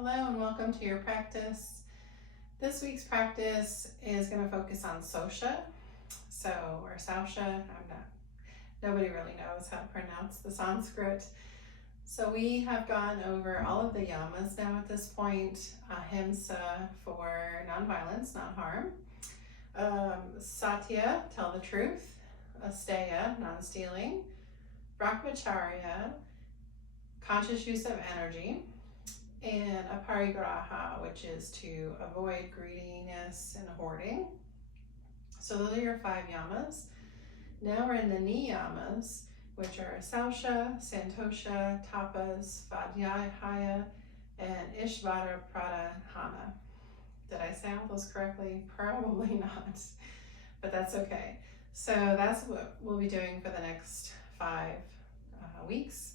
Hello and welcome to your practice. This week's practice is going to focus on Sauca, or Sauca. Nobody really knows how to pronounce the Sanskrit. So we have gone over all of the yamas now at this point. Ahimsa for nonviolence, not harm. Satya, tell the truth. Asteya, non-stealing. Brahmacharya, conscious use of energy. And aparigraha, which is to avoid greediness and hoarding. So those are your 5 yamas. Now we're in the niyamas, which are Sauca, Santosha, Tapas, Vadhyaya, and Ishvara Pradhana. Did I say all those correctly? Probably not, but that's okay. So that's what we'll be doing for the next 5 weeks.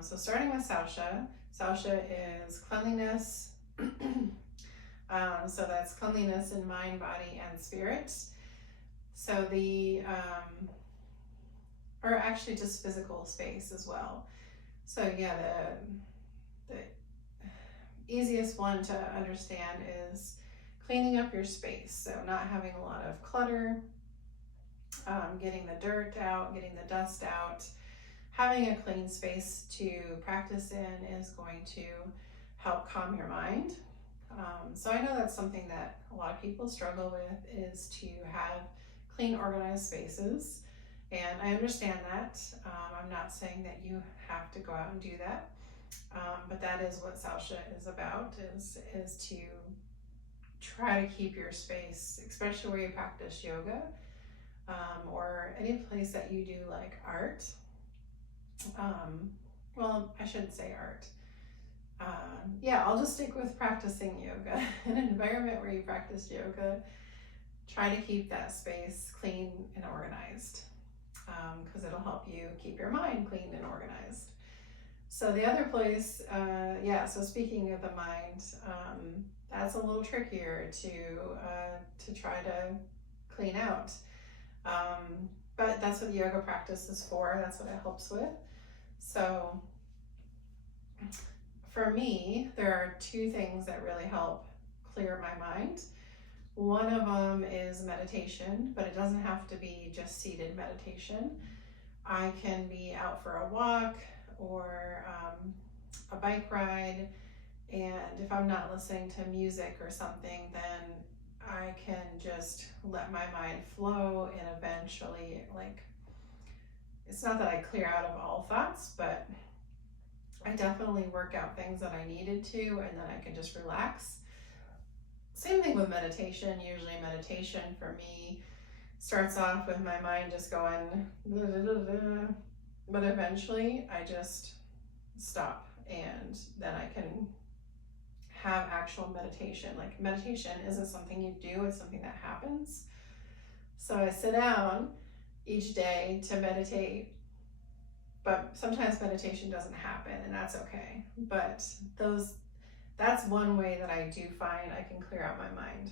So starting with Sauca. Sauca is cleanliness. So that's cleanliness in mind, body, and spirit. So or actually just physical space as well. So yeah, the easiest one to understand is cleaning up your space. So not having a lot of clutter, getting the dirt out, getting the dust out. Having a clean space to practice in is going to help calm your mind. So I know that's something that a lot of people struggle with, is to have clean, organized spaces. And I understand that. I'm not saying that you have to go out and do that. But that is what Sauca is about, is to try to keep your space, especially where you practice yoga, or any place that you do like art. Well, I shouldn't say art. Yeah, I'll just stick with practicing yoga. An environment where you practice yoga, try to keep that space clean and organized, because it'll help you keep your mind clean and organized. So the other place, so speaking of the mind, that's a little trickier to try to clean out. But that's what yoga practice is for. That's what it helps with. So for me, there are 2 things that really help clear my mind. One of them is meditation, but it doesn't have to be just seated meditation. I can be out for a walk or a bike ride, and if I'm not listening to music or something, then I can just let my mind flow, and eventually, it's not that I clear out of all thoughts, but I definitely work out things that I needed to, and then I can just relax. Same thing with meditation. Usually meditation for me starts off with my mind just going, but eventually I just stop, and then I can have actual meditation. Like, meditation isn't something you do, it's something that happens. So I sit down each day to meditate, but sometimes meditation doesn't happen, and that's okay. But that's one way that I do find I can clear out my mind.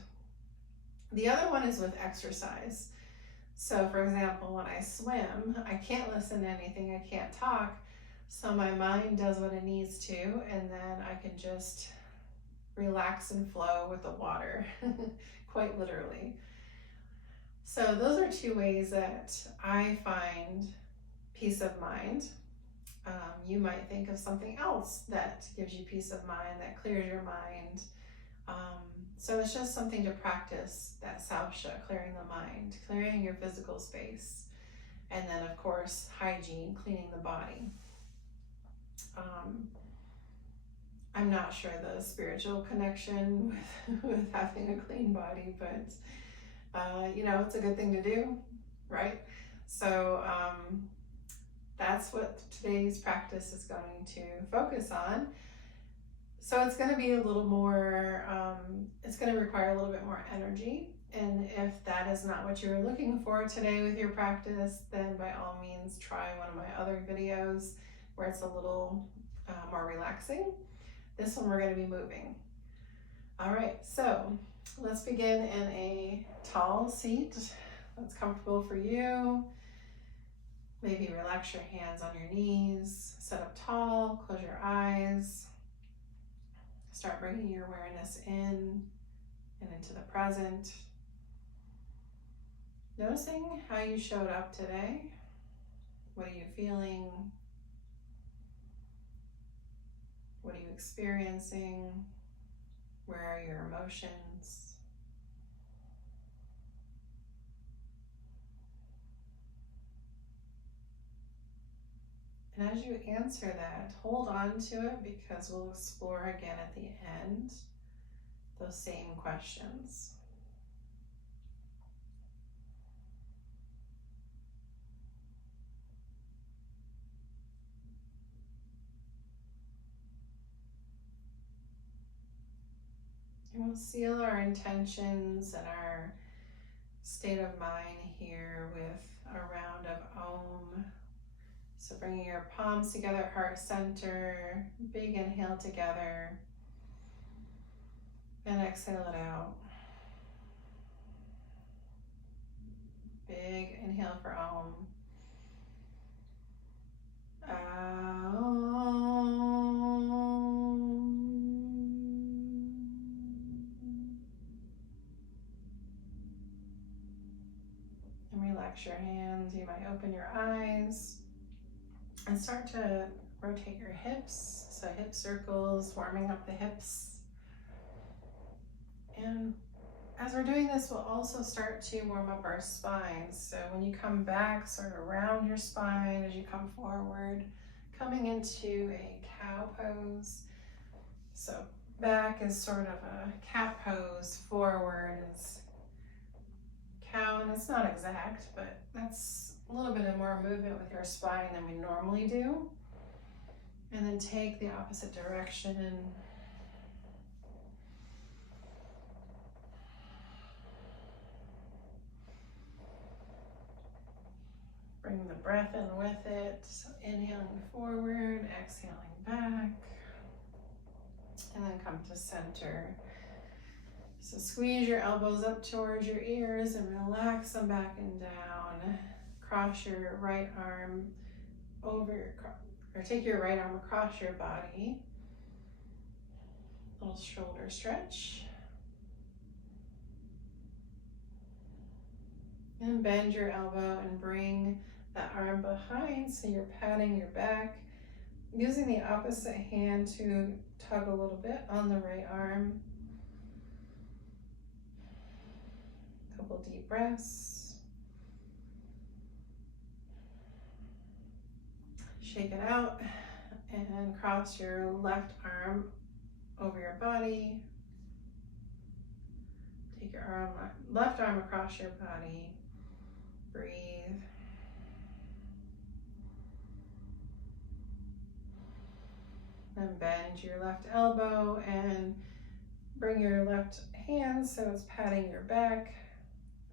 The other one is with exercise. So for example, when I swim, I can't listen to anything, I can't talk, so my mind does what it needs to, and then I can just relax and flow with the water, quite literally. So those are 2 ways that I find peace of mind. You might think of something else that gives you peace of mind, that clears your mind. So it's just something to practice, that Sauca, clearing the mind, clearing your physical space, and then of course hygiene, cleaning the body. I'm not sure the spiritual connection with having a clean body, but it's a good thing to do, right? So that's what today's practice is going to focus on. So it's going to be a little more, it's going to require a little bit more energy. And if that is not what you're looking for today with your practice, then by all means try one of my other videos where it's a little more relaxing. This one we're going to be moving. All right, so let's begin in a tall seat that's comfortable for you. Maybe relax your hands on your knees, sit up tall, close your eyes. Start bringing your awareness in and into the present. Noticing how you showed up today. What are you feeling? What are you experiencing? Where are your emotions? And as you answer that, hold on to it, because we'll explore again at the end those same questions. And we'll seal our intentions and our state of mind here with a round of Om. So bringing your palms together, heart center, big inhale together, and exhale it out. Big inhale for Om. And relax your hands. You might open your eyes and start to rotate your hips. So hip circles, warming up the hips. And as we're doing this, we'll also start to warm up our spines. So when you come back, sort of around your spine as you come forward, coming into a cow pose. So back is sort of a cat pose, forward is cow, and it's not exact, but that's a little bit of more movement with your spine than we normally do. And then take the opposite direction. Bring the breath in with it. So inhaling forward, exhaling back, and then come to center. So squeeze your elbows up towards your ears and relax them back and down. Cross your right arm over, or take your right arm across your body. Little shoulder stretch. And bend your elbow and bring that arm behind, so you're patting your back. Using the opposite hand to tug a little bit on the right arm. Couple deep breaths. Shake it out and cross your left arm over your body. Take your left arm across your body. Breathe. Then bend your left elbow and bring your left hand so it's patting your back.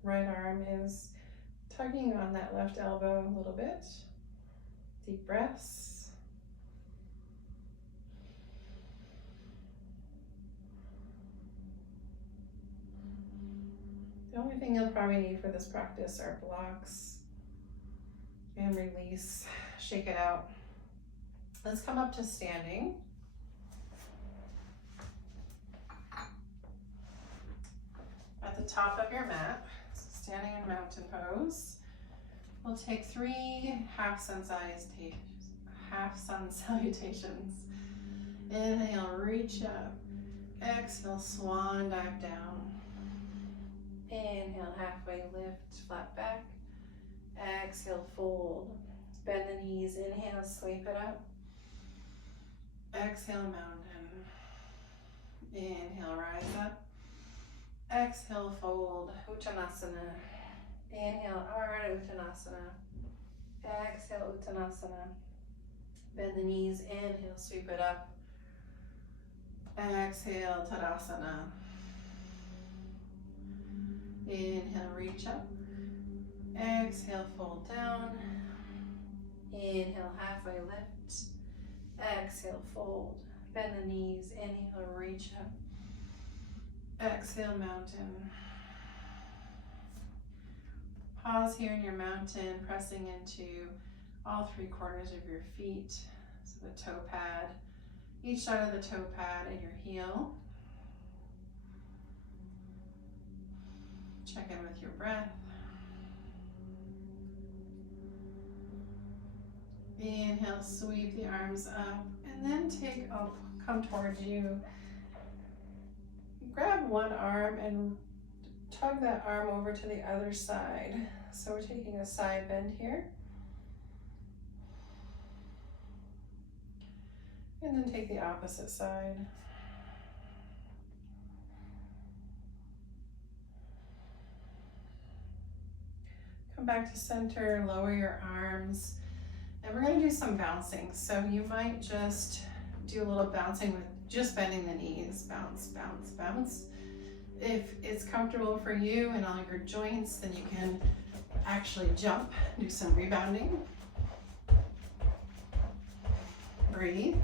Right arm is tugging on that left elbow a little bit. Deep breaths. The only thing you'll probably need for this practice are blocks. And release. Shake it out. Let's come up to standing. At the top of your mat, so standing in mountain pose. We'll take 3 half sun salutations. Inhale, reach up. Exhale, swan dive down. Inhale, halfway lift, flat back. Exhale, fold. Bend the knees. Inhale, sweep it up. Exhale, mountain. Inhale, rise up. Exhale, fold. Uttanasana. Inhale, Ardha Uttanasana. Exhale, Uttanasana. Bend the knees. Inhale, sweep it up. Exhale, Tadasana. Inhale, reach up. Exhale, fold down. Inhale, halfway lift. Exhale, fold. Bend the knees. Inhale, reach up. Exhale, mountain. Pause here in your mountain, pressing into all 3 corners of your feet. So the toe pad each side of the toe pad and your heel. Check in with your breath. Inhale, sweep the arms up, and then come towards you. Grab one arm and tug that arm over to the other side. So we're taking a side bend here. And then take the opposite side. Come back to center, lower your arms. And we're gonna do some bouncing. So you might just do a little bouncing with just bending the knees. Bounce, bounce, bounce. If it's comfortable for you and all your joints, then you can actually jump, do some rebounding. Breathe.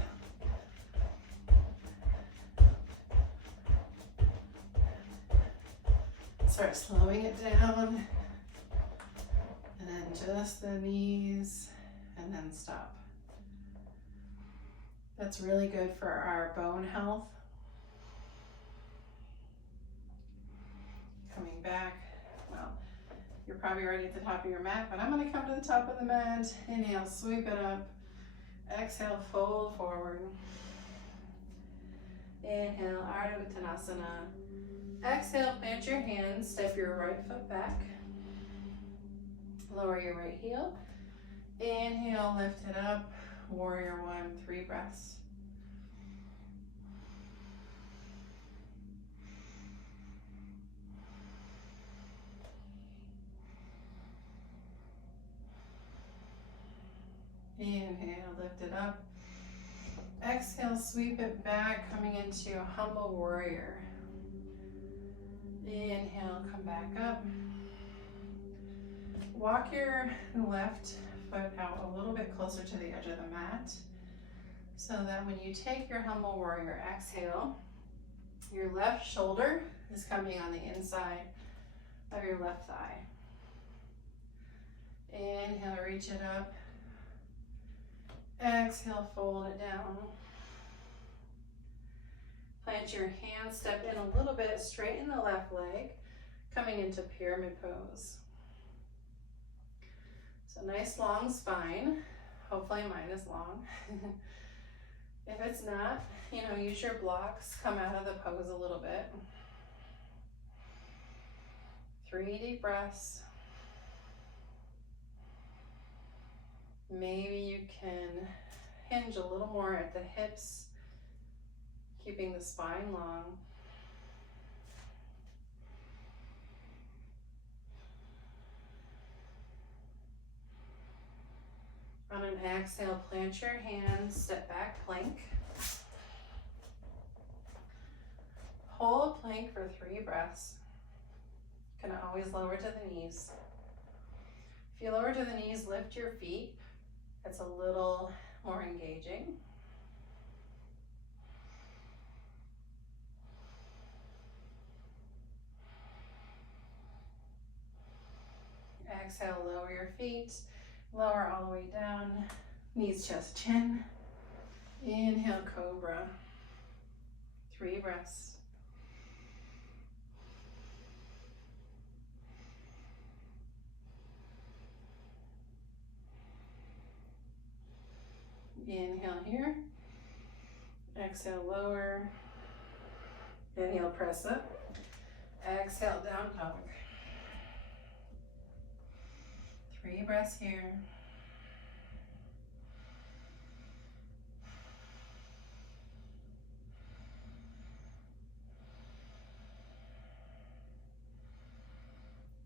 Start slowing it down. And then just the knees, and then stop. That's really good for our bone health. Coming back. Well, you're probably already at the top of your mat, but I'm going to come to the top of the mat. Inhale, sweep it up. Exhale, fold forward. Inhale, Ardha Uttanasana. Exhale, plant your hands, step your right foot back. Lower your right heel. Inhale, lift it up. Warrior one, 3 breaths. Inhale, lift it up. Exhale, sweep it back, coming into a humble warrior. Inhale, come back up. Walk your left foot out a little bit closer to the edge of the mat so that when you take your humble warrior exhale, your left shoulder is coming on the inside of your left thigh. Inhale, reach it up. Exhale, fold it down. Plant your hands, step in a little bit, straighten the left leg, coming into pyramid pose. So nice long spine. Hopefully mine is long. If it's not, use your blocks, come out of the pose a little bit. 3 deep breaths. Maybe you can hinge a little more at the hips, keeping the spine long. On an exhale, plant your hands, step back, plank. Hold plank for 3 breaths. You can always lower to the knees. If you lower to the knees, lift your feet. It's a little more engaging. Exhale, lower your feet. Lower all the way down. Knees, chest, chin. Inhale, cobra. 3 breaths. Inhale here. Exhale, lower. Inhale, press up. Exhale, down dog. 3 breaths here.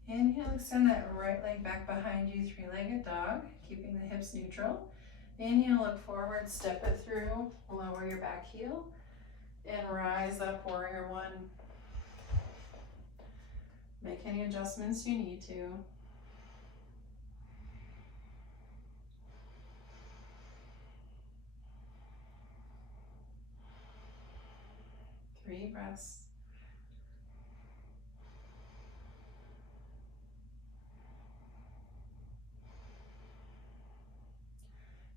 Inhale, extend that right leg back behind you, 3-legged dog, keeping the hips neutral. Inhale, look forward, step it through, lower your back heel, and rise up, warrior one. Make any adjustments you need to. 3 breaths.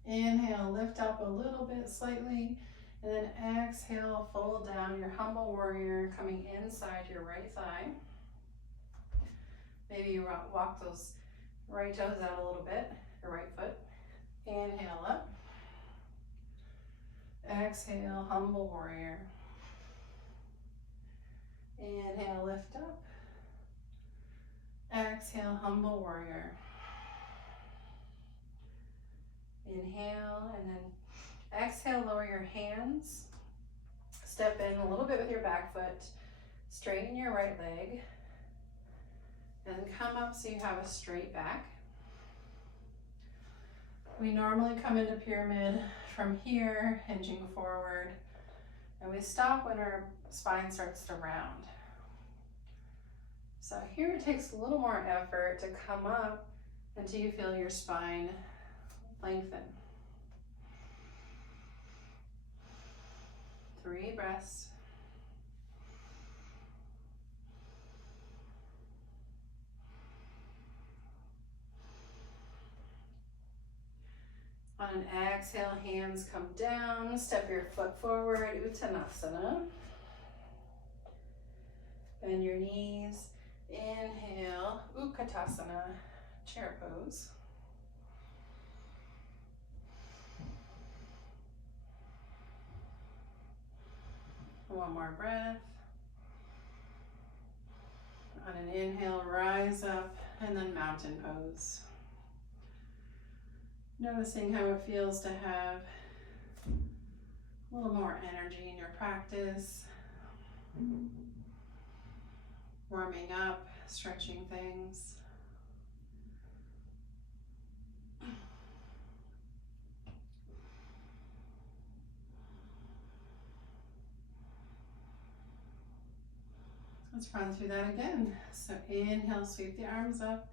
Inhale, lift up a little bit slightly. And then exhale, fold down your humble warrior, coming inside your right thigh. Maybe you walk those right toes out a little bit, your right foot. Inhale up. Exhale, humble warrior. Inhale, lift up. Exhale, humble warrior. Inhale, and then exhale, lower your hands. Step in a little bit with your back foot. Straighten your right leg. And then come up so you have a straight back. We normally come into pyramid from here, hinging forward. And we stop when our spine starts to round. So here it takes a little more effort to come up until you feel your spine lengthen. 3 breaths. On an exhale, hands come down, step your foot forward, Uttanasana. Bend your knees. Inhale, Utkatasana, chair pose. One more breath. On an inhale, rise up, and then mountain pose. Noticing how it feels to have a little more energy in your practice. Warming up, stretching things. Let's run through that again. So inhale, sweep the arms up.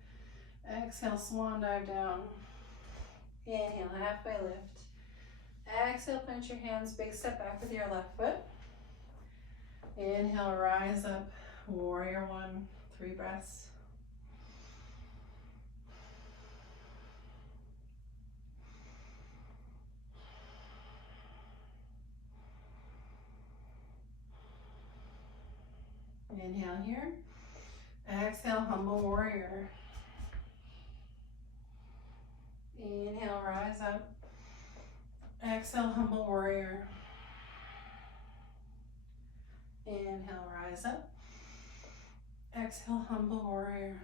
Exhale, swan dive down. Inhale, halfway lift. Exhale, plant your hands, big step back with your left foot. Inhale, rise up, warrior 1, 3 breaths. Inhale here. Exhale, humble warrior. Inhale, rise up. Exhale, humble warrior. Inhale, rise up. Exhale, humble warrior.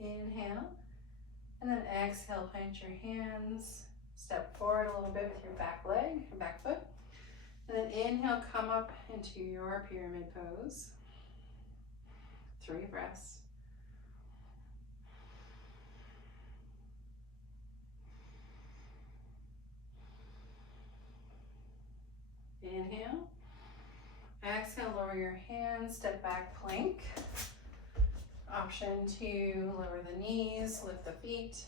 Inhale. And then exhale, plant your hands. Step forward a little bit with your back leg, your back foot. And then inhale, come up into your pyramid pose. 3 breaths. Inhale. Exhale, lower your hands, step back, plank. Option to lower the knees, lift the feet,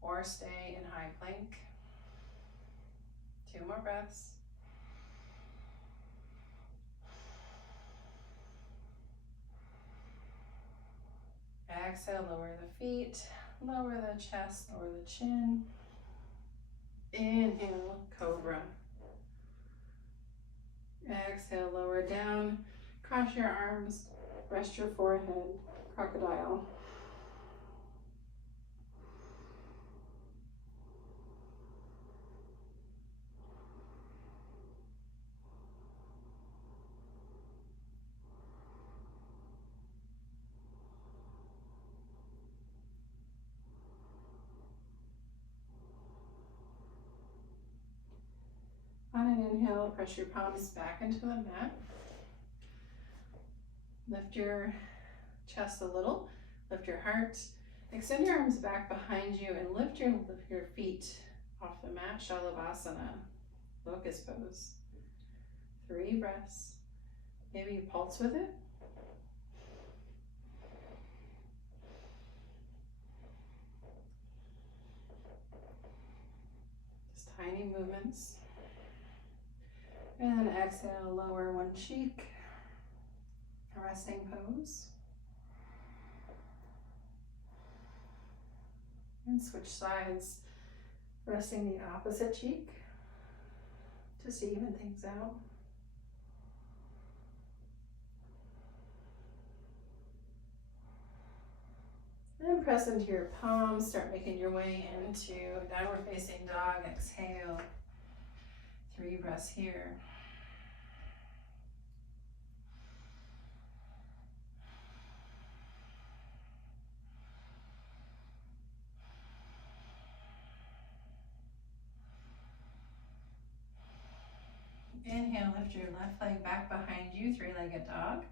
or stay in high plank. 2 more breaths. Exhale, lower the feet, lower the chest, lower the chin. Inhale, cobra. Exhale, lower down, cross your arms, rest your forehead, crocodile. On an inhale, press your palms back into the mat. Lift your chest a little, lift your heart. Extend your arms back behind you and lift your feet off the mat, Shalabhasana, locust pose. 3 breaths. Maybe you pulse with it. Just tiny movements. And then exhale, lower one cheek, a resting pose. And switch sides. Resting the opposite cheek just to even things out. And press into your palms, start making your way into downward facing dog. Exhale. 3 breaths here. Inhale, lift your left leg back behind you, 3-legged dog.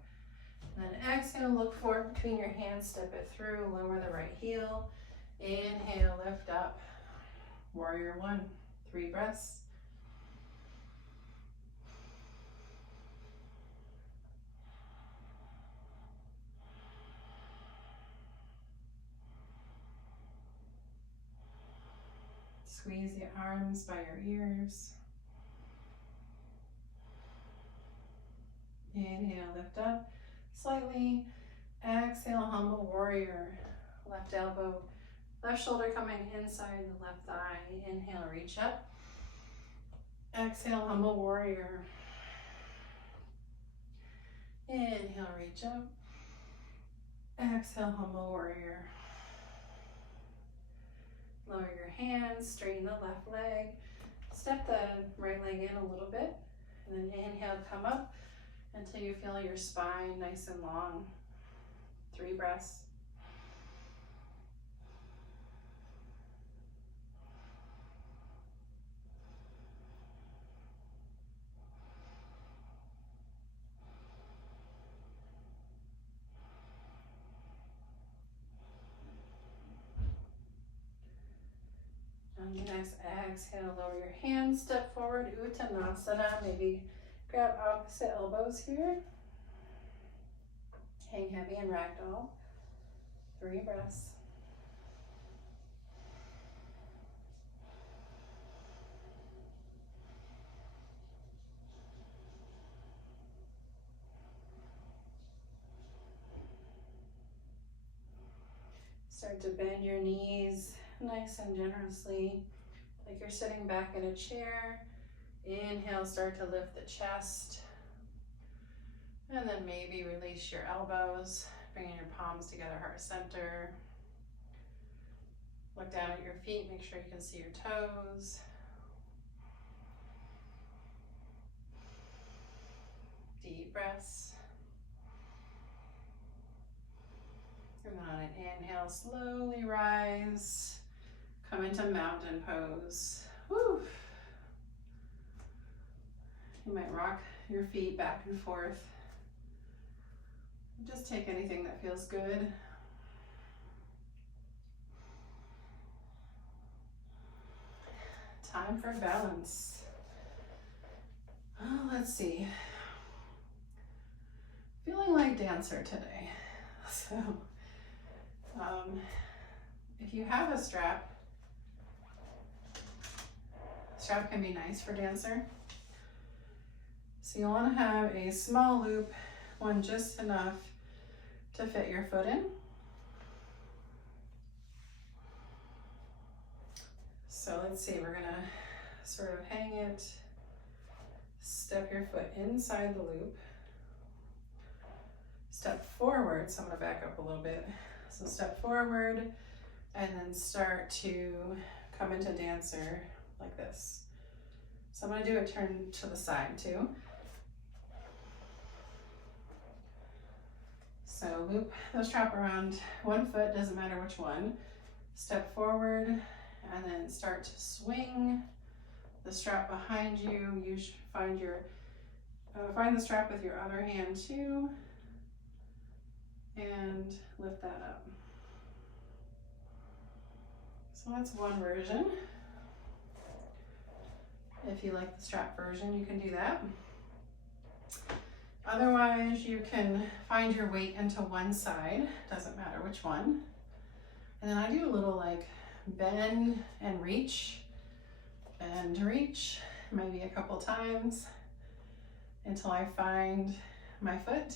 And then exhale, look forward between your hands, step it through, lower the right heel. Inhale, lift up. Warrior 1, 3 breaths. Squeeze the arms by your ears. Inhale, lift up slightly. Exhale, humble warrior. Left elbow, left shoulder coming inside the left thigh. Inhale, reach up. Exhale, humble warrior. Inhale, reach up. Exhale, humble warrior. Lower your hands, straighten the left leg. Step the right leg in a little bit. And then inhale, come up until you feel your spine nice and long. 3 breaths. On your next exhale, lower your hands, step forward, Uttanasana. Maybe grab opposite elbows here. Hang heavy and ragdoll. 3 breaths. Start to bend your knees nice and generously, like you're sitting back in a chair. Inhale, start to lift the chest. And then maybe release your elbows, bringing your palms together, heart center. Look down at your feet, make sure you can see your toes. Deep breaths. And then on an inhale, slowly rise. Come into mountain pose. Woo. You might rock your feet back and forth. Just take anything that feels good. Time for balance. Oh, let's see. Feeling like dancer today. So, if you have a strap can be nice for dancer. So you want to have a small loop, one just enough to fit your foot in. So let's see, we're gonna sort of hang it, step your foot inside the loop, step forward, so I'm gonna back up a little bit. So step forward and then start to come into dancer like this. So I'm gonna do a turn to the side too. So loop the strap around one foot, doesn't matter which one. Step forward and then start to swing the strap behind you. You should find the strap with your other hand too, and lift that up. So that's one version. If you like the strap version, you can do that. Otherwise, you can find your weight into one side, doesn't matter which one. And then I do a little like bend and reach, maybe a couple times until I find my foot,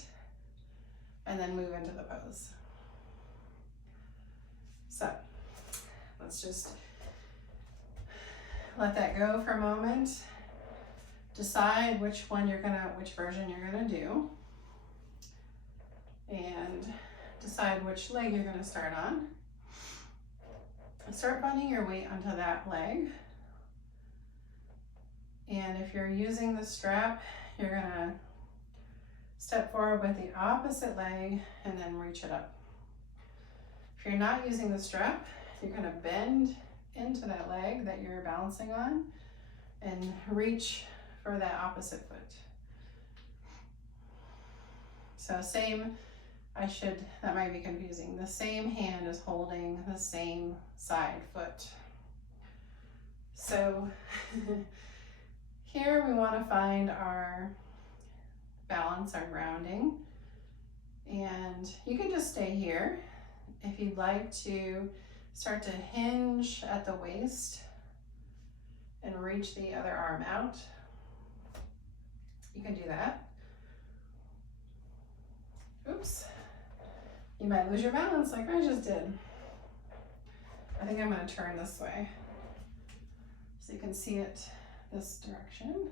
and then move into the pose. So let's just let that go for a moment. Decide which version you're gonna do. And decide which leg you're gonna start on. Start bunding your weight onto that leg. And if you're using the strap, you're gonna step forward with the opposite leg and then reach it up. If you're not using the strap, you're gonna bend into that leg that you're balancing on and reach for that opposite foot. So that might be confusing. The same hand is holding the same side foot. So here we want to find our balance, our grounding, and you can just stay here. If you'd like to start to hinge at the waist and reach the other arm out, you can do that. Oops. You might lose your balance like I just did. I think I'm going to turn this way so you can see it this direction.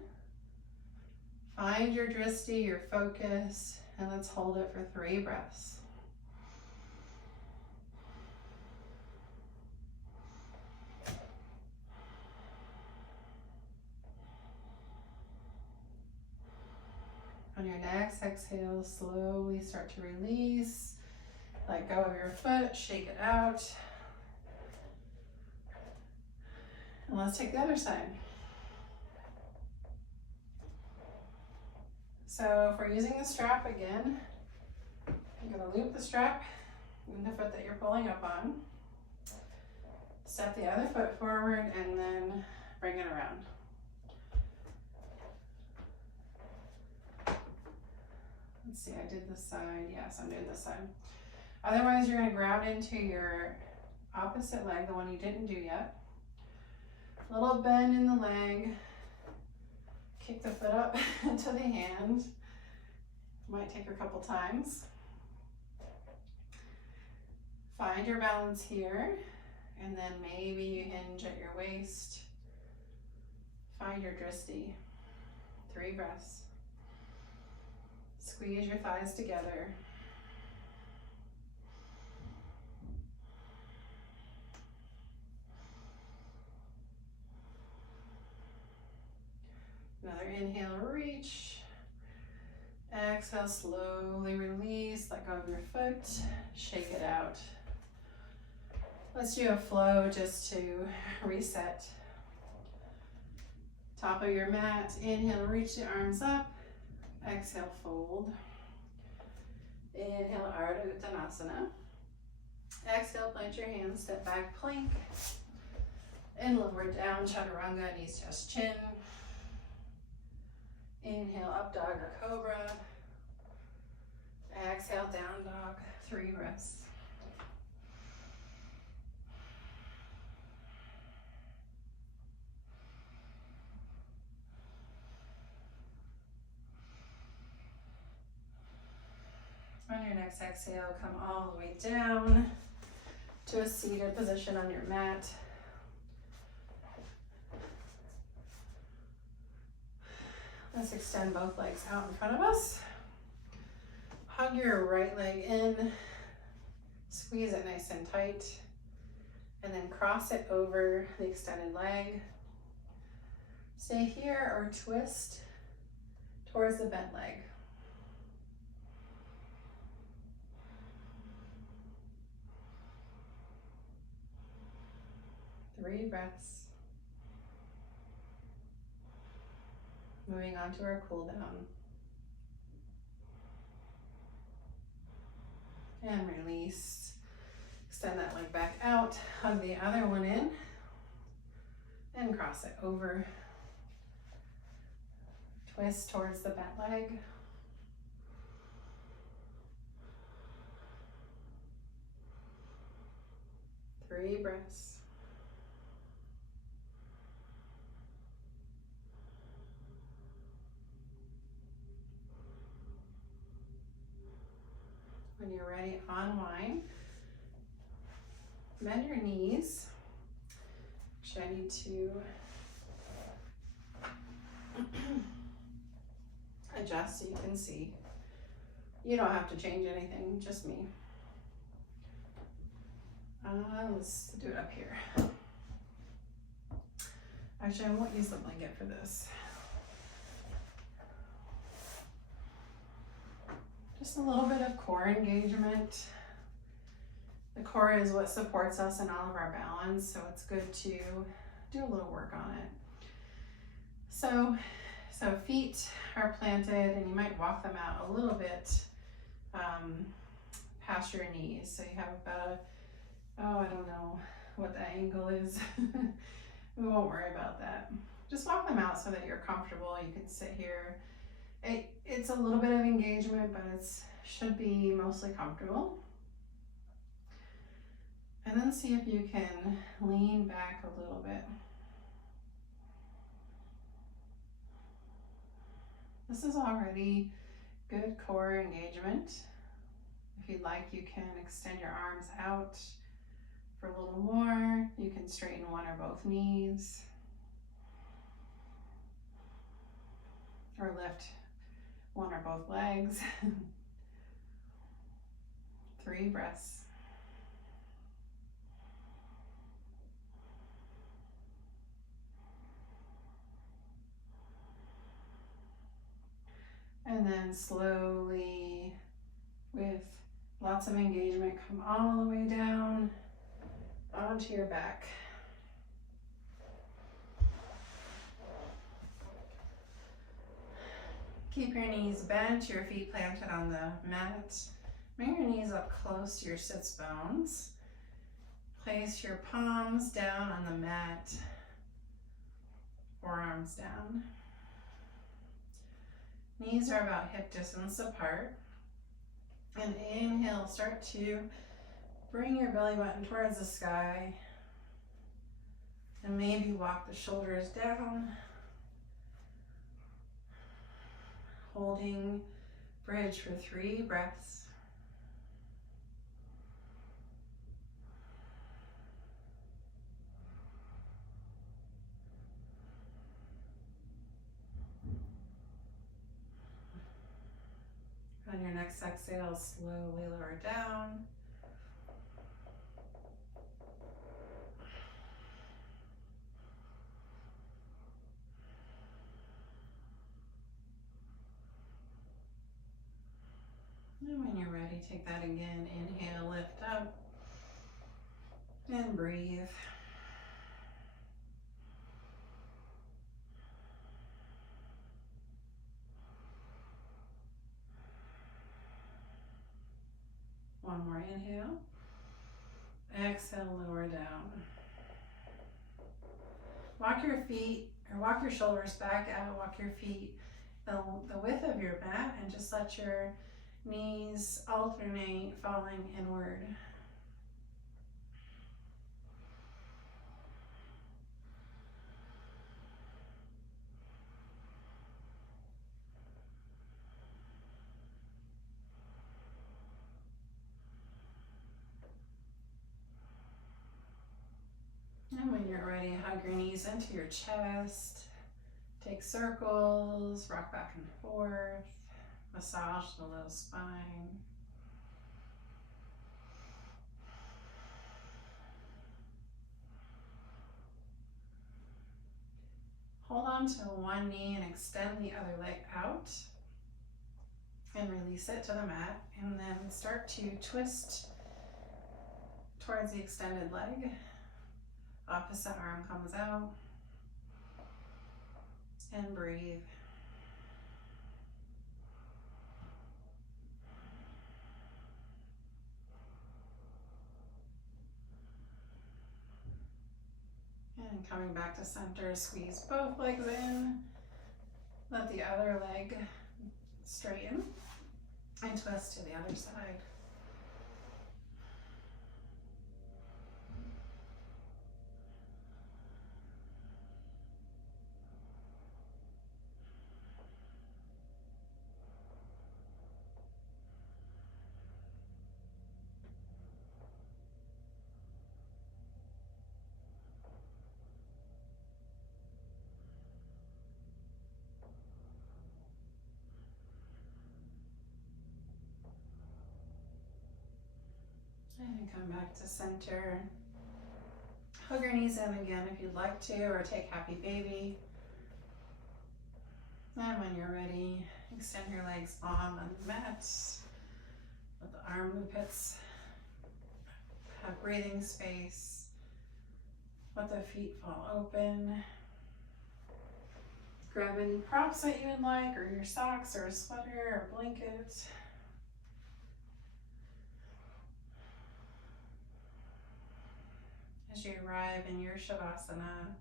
Find your drishti, your focus, and let's hold it for 3 breaths. On your next exhale, slowly start to release. Let go of your foot, shake it out. And let's take the other side. So if we're using the strap again, you're gonna loop the strap in the foot that you're pulling up on. Step the other foot forward and then bring it around. Let's see, I did this side. Yes, I'm doing this side. Otherwise, you're going to ground into your opposite leg, the one you didn't do yet. A little bend in the leg. Kick the foot up to the hand. Might take a couple times. Find your balance here, and then maybe you hinge at your waist. Find your drishti. 3 breaths. Squeeze your thighs together. Another inhale, reach. Exhale, slowly release. Let go of your foot. Shake it out. Let's do a flow just to reset. Top of your mat. Inhale, reach the arms up. Exhale, fold. Inhale, Ardha Uttanasana. Exhale, plant your hands, step back, plank. And lower down, chaturanga, knees, chest, chin. Inhale, up dog or cobra. Exhale, down dog, 3 breaths. On your next exhale, come all the way down to a seated position on your mat. Let's extend both legs out in front of us. Hug your right leg in, squeeze it nice and tight, and then cross it over the extended leg. Stay here or twist towards the bent leg. Three breaths. Moving on to our cool down. And release. Extend that leg back out. Hug the other one in. And cross it over. Twist towards the bent leg. Three breaths. When you're ready, unwind. Bend your knees. Actually, I need to adjust so you can see. You don't have to change anything, just me. Let's do it up here. Actually, I won't use the blanket for this. Just a little bit of core engagement. The core is what supports us in all of our balance, so it's good to do a little work on it. So feet are planted, and you might walk them out a little bit past your knees. So you have about I don't know what the angle is. We won't worry about that. Just walk them out so that you're comfortable. You can sit here. It's a little bit of engagement, but it should be mostly comfortable. And then see if you can lean back a little bit. This is already good core engagement. If you'd like, you can extend your arms out for a little more. You can straighten one or both knees. Or lift one or both legs. 3 breaths. And then slowly, with lots of engagement, come all the way down onto your back. Keep your knees bent, your feet planted on the mat. Bring your knees up close to your sits bones. Place your palms down on the mat, forearms down. Knees are about hip distance apart. And inhale, start to bring your belly button towards the sky. And maybe walk the shoulders down. Holding bridge for 3 breaths. On your next exhale, slowly lower down. And when you're ready, take that again. Inhale, lift up, and breathe. One more inhale. Exhale, lower down. Walk your feet, or walk your shoulders back out, walk your feet the width of your mat, and just let your knees alternate falling inward. And when you're ready, hug your knees into your chest. Take circles, rock back and forth, massage the low spine. Hold on to one knee and extend the other leg out. And release it to the mat. And then start to twist towards the extended leg. Opposite arm comes out. And breathe. And coming back to center, squeeze both legs in. Let the other leg straighten and twist to the other side. And come back to center. Hug your knees in again if you'd like to, or take happy baby. And when you're ready, extend your legs on the mat. Let the arm pits have breathing space. Let the feet fall open. Grab any props that you would like, or your socks, or a sweater, or blanket. As you arrive in your Shavasana,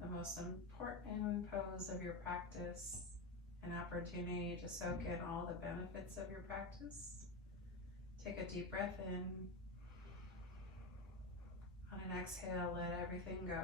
the most important pose of your practice, an opportunity to soak in all the benefits of your practice. Take a deep breath in. On an exhale, let everything go.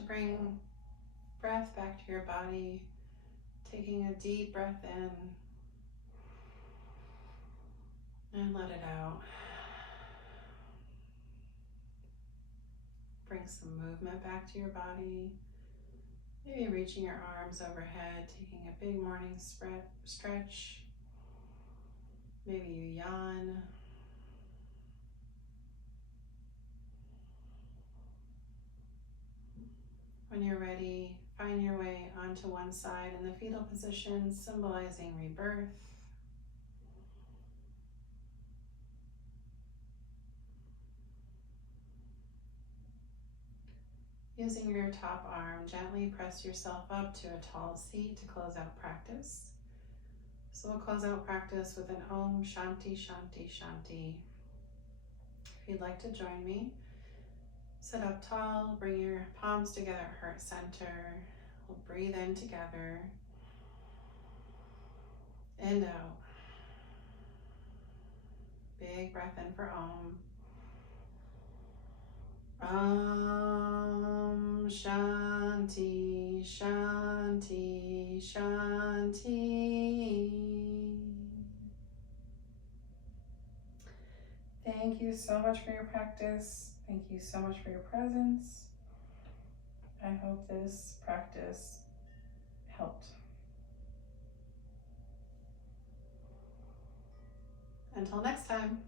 to bring breath back to your body, taking a deep breath in and let it out. Bring some movement back to your body. Maybe reaching your arms overhead, taking a big morning stretch. Maybe you yawn. When you're ready, find your way onto one side in the fetal position, symbolizing rebirth. Using your top arm, gently press yourself up to a tall seat to close out practice. So we'll close out practice with an Om Shanti Shanti Shanti. If you'd like to join me, sit up tall, bring your palms together at heart center. We'll breathe in together and out. Big breath in for Om. Om Shanti Shanti Shanti. Thank you so much for your practice. Thank you so much for your presence. I hope this practice helped. Until next time.